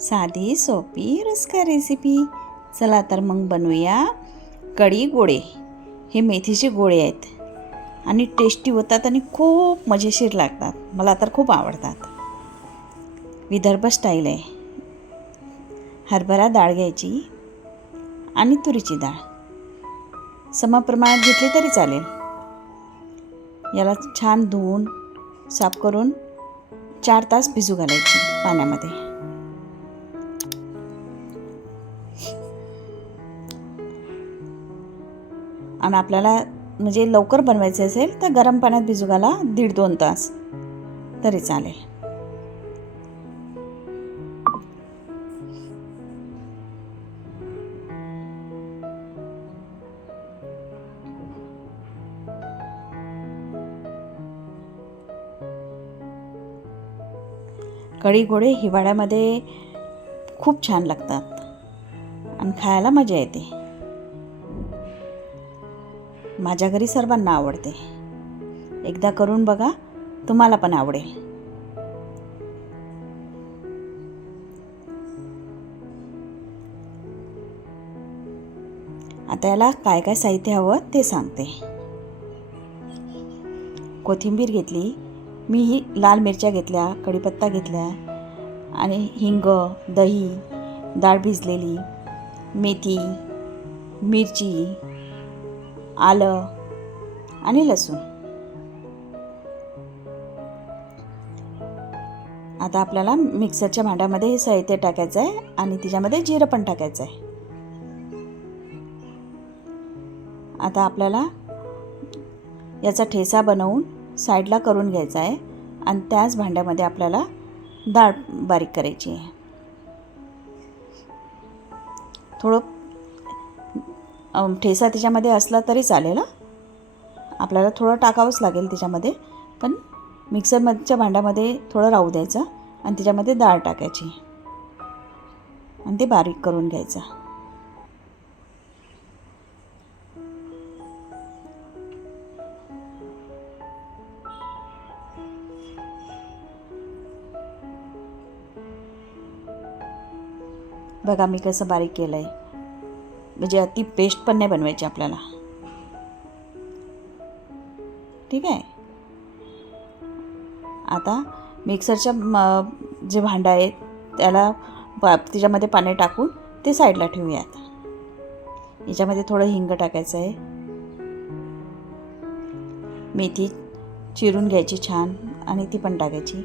साधी सोपी रुचकर रेसिपी. चला तर मग बनवूया कढी गोळे. हे मेथीचे गोळे आहेत आणि टेस्टी होतात आणि खूप मजेशीर लागतात. मला तर खूप आवडतात. विदर्भ स्टाईल आहे. हरभरा डाळ घ्यायची आणि तुरीची डाळ समप्रमाणात घेतली तरी चालेल. याला छान धुवून साफ करून 4 तास भिजू घालायची पाण्यामध्ये. आणि आपल्याला म्हणजे लवकर बनवायचे असेल तर गरम पाण्यात भिजू घाला 1.5-2 तास तरी चालेल. कढी गोळे हिवाळ्यामध्ये खूप छान लागतात आणि खायला मजा येते. माझ्या घरी सर्वांना आवडते. एकदा करून बघा, तुम्हाला पण आवडेल. आता याला काय काय साहित्य हवं ते सांगते. कोथिंबीर घेतली मी, ही लाल मिरच्या घेतल्या, कढीपत्ता घेतला आणि हिंग, दही, डाळ भिजलेली, मेथी, मिरची, आलं आणि लसूण. आता आपल्याला मिक्सरच्या भांड्यामध्ये हे साहित्य टाकायचं आहे आणि त्याच्यामध्ये जिरं पण टाकायचं आहे. आता आपल्याला याचा ठेचा बनवून साईडला करून घ्यायचा आहे आणि त्याच भांड्यामध्ये आपल्याला डाळ बारीक करायची आहे. थोडं ठेचा त्याच्यामध्ये असला तरी चालेल. आपल्याला थोडं टाकावंच लागेल त्याच्यामध्ये, पण मिक्सरच्या भांड्यामध्ये थोडं राहू द्यायचं आणि त्याच्यामध्ये डाळ टाकायची आणि ते बारीक करून घ्यायचं. बघा मी कसं बारीक केलं आहे. म्हणजे अति पेस्ट पण नाही बनवायची आपल्याला. ठीक आहे. आता मिक्सरच्या जे भांडं आहे त्याला त्याच्यामध्ये पाणी टाकून ते साईडला ठेवूयात. याच्यामध्ये थोडं हिंग टाकायचं आहे. मेथी चिरून घ्यायची छान आणि ती पण टाकायची.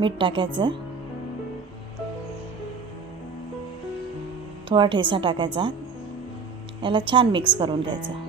मीठ टाकायचं. थोडा ठेचा टाकायचा. याला छान मिक्स करून घ्यायचं.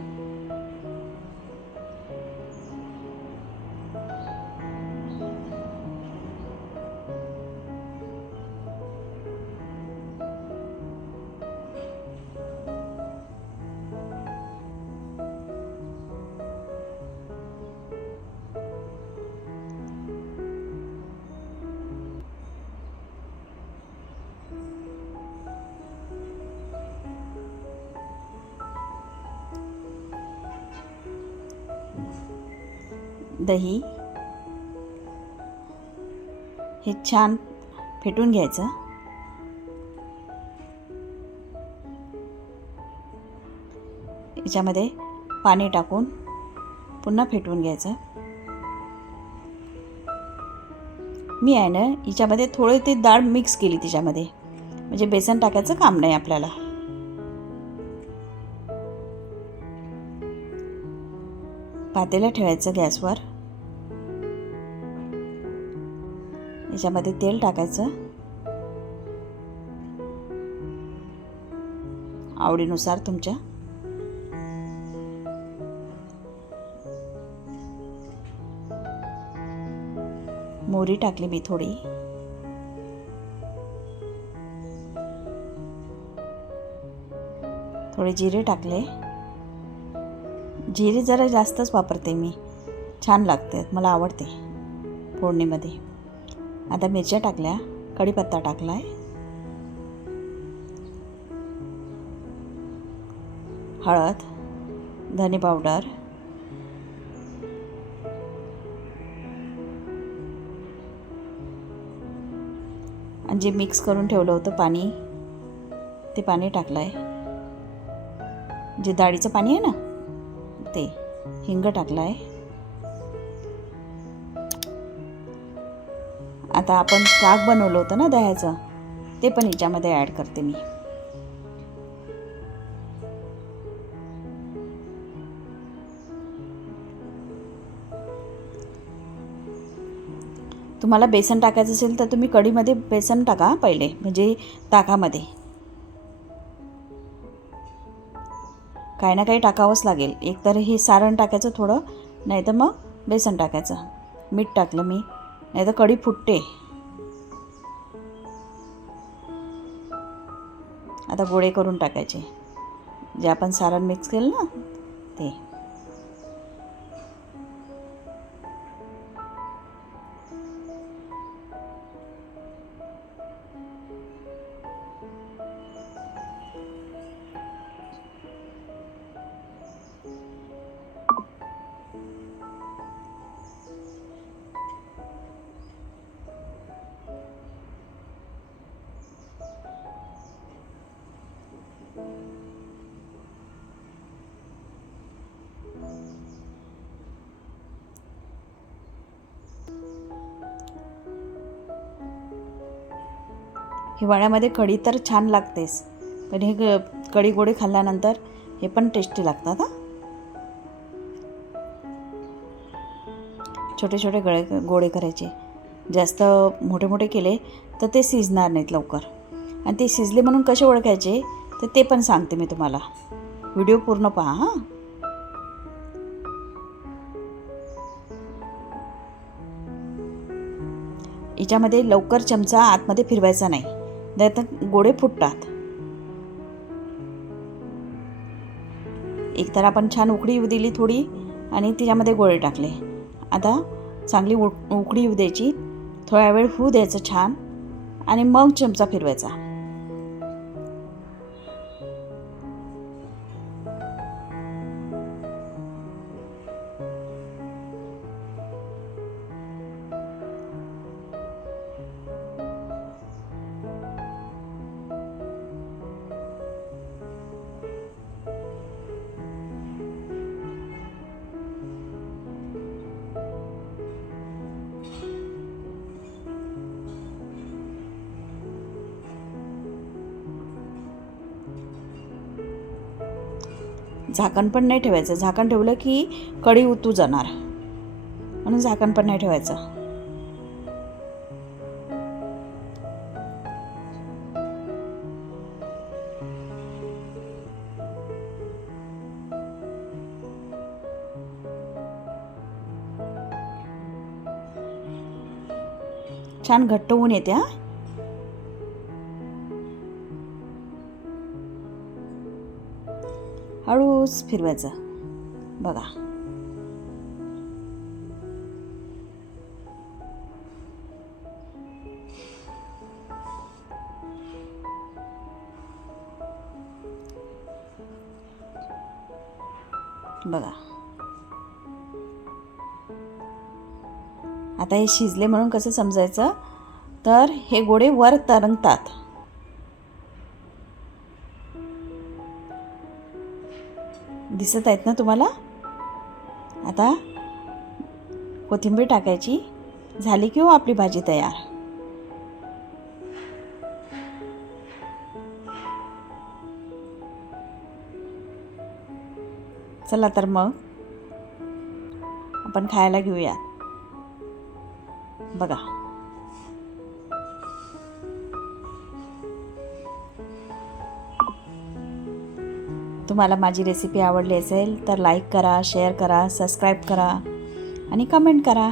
दही हे छान फेटून घ्यायचं. याच्यामध्ये पाणी टाकून पुन्हा फेटून घ्यायचं. मी आहे ना याच्यामध्ये थोडे ते डाळ मिक्स केली त्याच्यामध्ये, म्हणजे बेसन टाकायचं काम नाही आपल्याला. पातेलं ठेवायचं गॅसवर. याच्यामध्ये तेल टाकायचं आवडीनुसार तुमच्या. मोहरी टाकली मी थोडी. थोडे जिरे टाकले. जिरे जरा जास्तच वापरते मी, छान लागते, मला आवडते फोडणीमध्ये. आता मिरच्या टाकल्या, कढीपत्ता टाकलाय, हळद, धने पावडर, आणि जे मिक्स करून ठेवलं होतं पाणी, ते पाणी टाकलं आहे. जे डाळीचं पाणी आहे ना ते. हिंग टाकलं आहे. आता आपण ताक बनवलं होतं ना दह्याचं, ते पण ह्याच्यामध्ये ॲड करते मी. तुम्हाला बेसन टाकायचं असेल तर तुम्ही कढीमध्ये बेसन टाका पहिले, म्हणजे ताकामध्ये. काही ना काही टाकावंच लागेल. एकतर हे सारण टाकायचं थोडं, नाही तर मग बेसन टाकायचं. मीठ टाकलं मी, नाही तर कढी फुटते. आता गोळे करून टाकायचे, जे आपण सारण मिक्स केलं ना ते. हिवाळ्यामध्ये कढी तर छान लागतेच, पण हे कढी गोळे खाल्ल्यानंतर हे पण टेस्टी लागतात. छोटे छोटे गोळे करायचे. जास्त मोठे मोठे केले तर ते शिजणार नाहीत लवकर. आणि ते शिजले म्हणून कसे ओळखायचे तर ते पण सांगते मी तुम्हाला. व्हिडिओ पूर्ण पहा हां. याच्यामध्ये लवकर चमचा आतमध्ये फिरवायचा नाही, नाहीतर गोळे फुटतात. एक तर आपण छान उकळी येऊ दिली थोडी आणि त्याच्यामध्ये गोळे टाकले. आता चांगली उकळी येऊ द्यायची, थोडा वेळ होऊ द्यायचं छान, आणि मग चमचा फिरवायचा. झाकण पण नाही ठेवायचं. झाकण ठेवलं की कढी उतू जाणार, म्हणून झाकण पण नाही ठेवायचं. छान घट्ट होऊन येते हा. हळूच फिरवायचं बघा. बघा आता हे शिजले म्हणून कसं समजायचं, तर हे गोळे वर तरंगतात. दिसत आहेत ना तुम्हाला. आता कोथिंबीर टाकायची. झाली की हो आपली भाजी तयार. चला तर मग आपण खायला घेऊया. बघा तुम्हाला माझी रेसिपी आवडली असेल तर लाईक करा, शेअर करा, सबस्क्राईब करा आणि कमेंट करा.